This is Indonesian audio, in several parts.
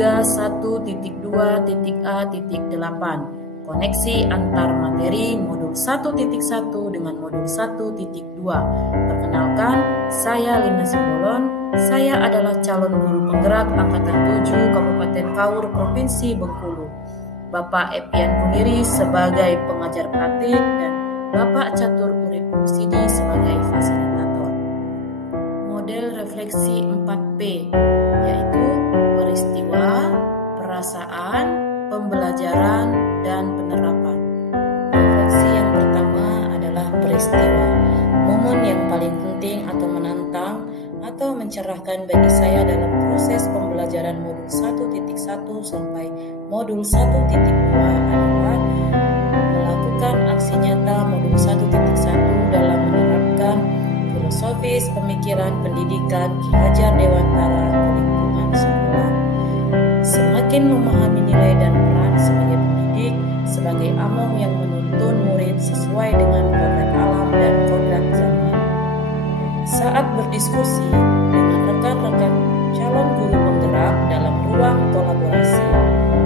Tugas 1.2.A.8 Koneksi antar materi modul 1.1 dengan modul 1.2. Perkenalkan, saya Lina Simbolon. Saya adalah calon guru penggerak Angkatan 7 Kabupaten Kaur Provinsi Bengkulu. Bapak Epian Muniri sebagai pengajar praktik dan Bapak Catur Urip Rusidi sebagai fasilitator. Model refleksi 4P yaitu peristiwa, perasaan, pembelajaran, dan penerapan. Refleksi yang pertama adalah peristiwa, momen yang paling penting atau menantang atau mencerahkan bagi saya dalam proses pembelajaran modul 1.1 sampai modul 1.2 adalah melakukan aksi nyata modul 1.1 dalam menerapkan filosofis pemikiran pendidikan Ki Hajar Dewantara ke lingkungan sekolah. Semakin memahami nilai dan peran sebagai pendidik, sebagai among yang menuntun murid sesuai dengan kodrat alam dan kodrat zaman. Saat berdiskusi dengan rekan-rekan calon guru penggerak dalam ruang kolaborasi,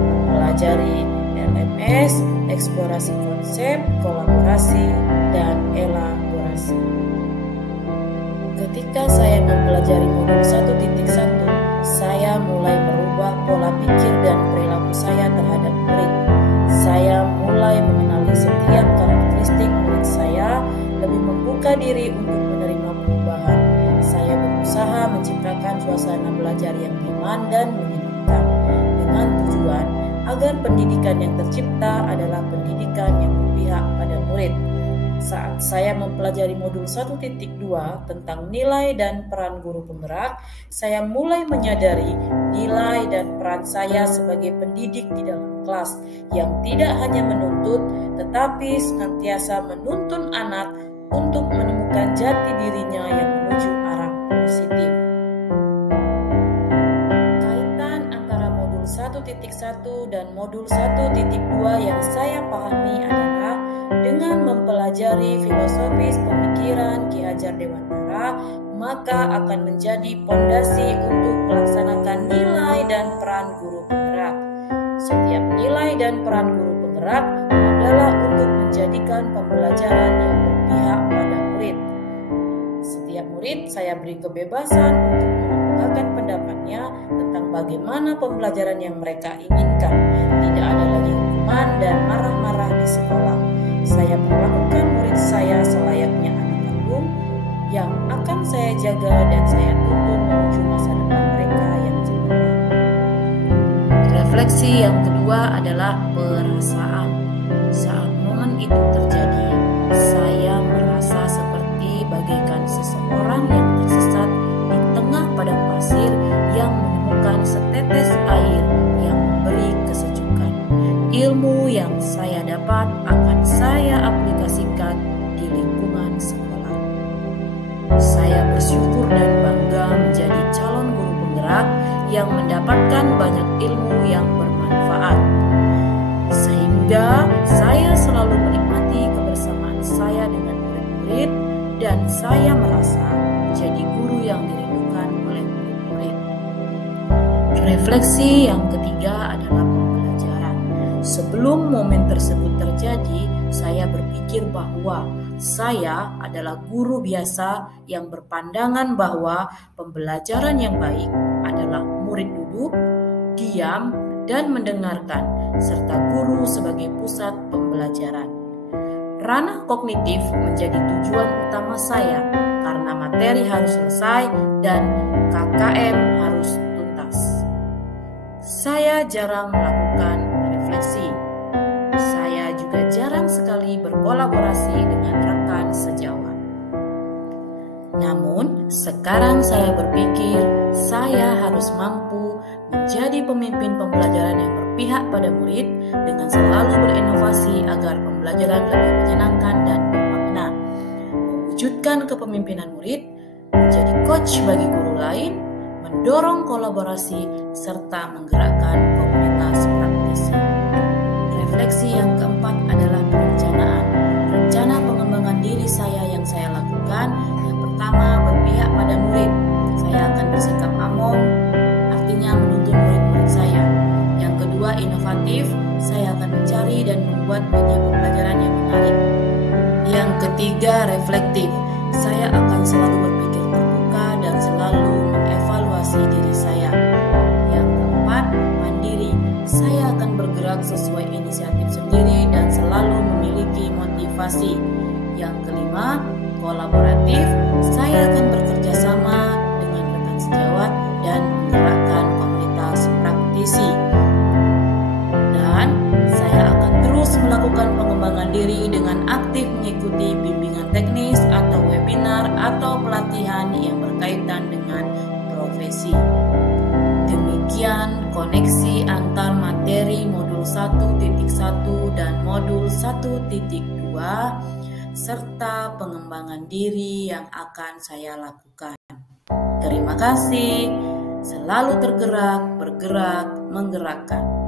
mempelajari LMS, eksplorasi konsep, kolaborasi, dan elaborasi. Ketika saya mempelajari modul 1.1, saya mulai merubah pola pikir dan perilaku saya terhadap murid. Saya mulai mengenali setiap karakteristik murid saya, lebih membuka diri untuk menerima perubahan. Saya berusaha menciptakan suasana belajar yang nyaman dan menyenangkan, dengan tujuan agar pendidikan yang tercipta adalah pendidikan yang berpihak pada murid. Saat saya mempelajari modul 1.2 tentang nilai dan peran guru penggerak, saya mulai menyadari nilai dan peran saya sebagai pendidik di dalam kelas yang tidak hanya menuntut, tetapi senantiasa menuntun anak untuk menemukan jati dirinya yang menuju arah positif. Kaitan antara modul 1.1 dan modul 1.2 yang saya pahami adalah dengan mempelajari filosofis pemikiran Ki Hajar Dewantara, maka akan menjadi pondasi untuk melaksanakan nilai dan peran guru penggerak. Setiap nilai dan peran guru penggerak adalah untuk menjadikan pembelajaran yang berpihak pada murid. Setiap murid saya beri kebebasan untuk mengemukakan pendapatnya tentang bagaimana pembelajaran yang mereka inginkan. Tidak ada lagi hukuman dan marah-marah di sekolah. Saya perlakukan murid saya selayaknya anak kandung yang akan saya jaga dan saya tuntun menuju masa depan mereka yang cemerlang. Refleksi yang kedua adalah perasaan. Saat momen itu terjadi, saya merasa seperti bagaikan seseorang yang tersesat di tengah padang pasir yang menemukan setetes air yang memberi kesejukan. Ilmu yang saya dapat akan saya aplikasikan di lingkungan sekolah. Saya bersyukur dan bangga menjadi calon guru penggerak yang mendapatkan banyak ilmu yang bermanfaat. Sehingga saya selalu menikmati kebersamaan saya dengan murid-murid dan saya merasa jadi guru yang dirindukan oleh murid-murid. Refleksi yang ketiga adalah pembelajaran. Sebelum momen tersebut terjadi, saya berpikir bahwa saya adalah guru biasa yang berpandangan bahwa pembelajaran yang baik adalah murid duduk, diam, dan mendengarkan, serta guru sebagai pusat pembelajaran. Ranah kognitif menjadi tujuan utama saya karena materi harus selesai dan KKM harus tuntas. Saya jarang melakukan refleksi. Saya juga jarang sekali berkolaborasi dengan rekan sejawat. Namun, sekarang saya berpikir saya harus mampu menjadi pemimpin pembelajaran yang berpihak pada murid dengan selalu berinovasi agar pembelajaran lebih menyenangkan dan bermakna. Mewujudkan kepemimpinan murid, menjadi coach bagi guru lain, mendorong kolaborasi, serta menggerakkan komunitas praktisi. Refleksi yang keempat adalah perencanaan. Rencana pengembangan diri saya yang saya lakukan, yang pertama berpihak pada murid. Saya akan bersikap among, artinya menuntun murid-murid saya. inovatif, saya akan mencari dan membuat media pembelajaran yang menarik. Yang ketiga, reflektif. Saya akan selalu berpikir terbuka dan selalu mengevaluasi diri saya. Yang keempat, mandiri. Saya akan bergerak sesuai inisiatif sendiri dan selalu memiliki motivasi. Yang kelima, kolaboratif. Saya akan bekerja sama dengan rekan sejawat dan menggerakkan komunitas praktisi. Dan saya akan terus melakukan pengembangan diri dengan aktif mengikuti bimbingan teknis atau webinar atau pelatihan yang berkaitan dengan profesi. Demikian koneksi antar materi modul 1.1 dan modul 1.2 serta pengembangan diri yang akan saya lakukan. Terima kasih. Selalu tergerak, bergerak, menggerakkan.